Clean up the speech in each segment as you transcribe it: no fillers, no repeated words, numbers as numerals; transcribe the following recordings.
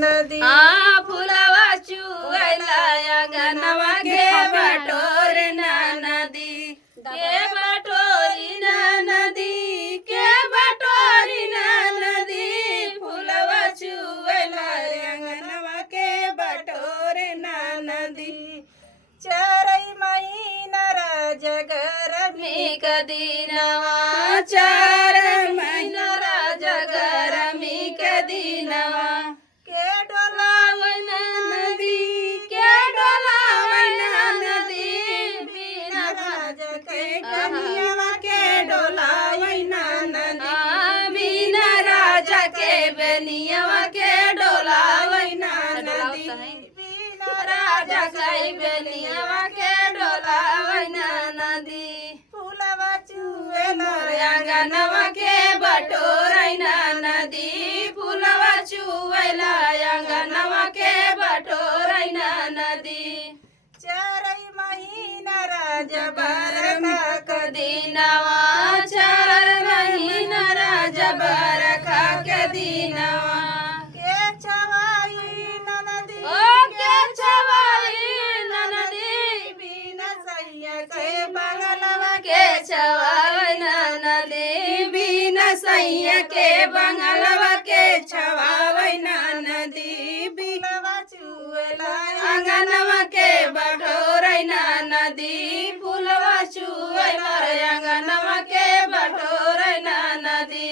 नदी फुलवा चुएला अंगनवा के बटोरे ना नदी के बटोरी ना नदी के बटोरी ना नदी फुलवा चुएला अंगनवा के बटोरे ना नदी चारई महीना राजा गरमी कदीनवा चार महीना राजा गरमी कदीनवा के डोलावन नदी के डोलावन नदी बिना राजा के कनियावा के डोलावन नदी बिना राजा के बनियावा के डोलावन नदी बिना राजा के बनियावा के डोलावन नदी फुलवा चुएला अंगनवा के बटोरैना नदी फुलवा चुएला अंगनवा के बटोरैना नदी चारई महीना राजा बरखा कदीनवा चार महीना राजा बरखा के दीनवा के छवाई नदी ओ के छवाई नदी बिना सैया के बंगलवा के छवावना नदी बिना सैया के बंगलवा के छवावना नदी फुलवा चुएला अंगनवा के बटोरैना नदी फुलवा चुएला अंगनवा के बटोरैना नदी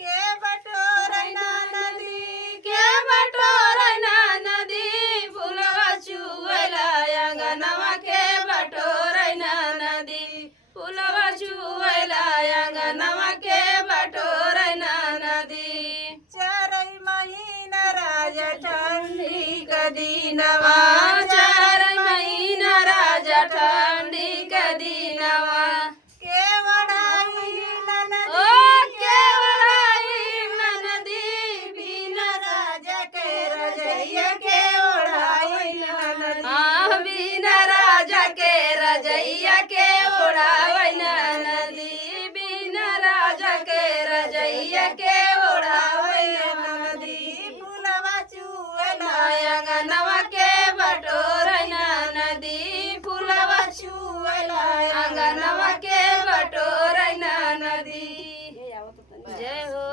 के बटोरैना नदी के बटोरैना नदी फुलवा चुएला अंगनवा के बटोरैना नदी फुलवा चुएला अंगनवा के बटोरैना नदी चारई महीना राजा ठंडी कदीनवा चार महीना राजा ठंडी कदीनवा के वड़ाई नदी ओ केवड़ाई नदी बिना राजा के रजैया के ओढ़ाई नदी बिना राजा के रजैया के ओढ़ावैना नदी बिना राजा के रजैया के ओढ़ावैना नदी फुलवा चुएला अंगनवा के बटोरैना नदी फुलवा चुएला अंगनवा के बटोरैना नदी जय हो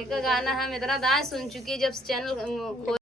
एक गाना हम इतना दान सुन चुकी जब चैनल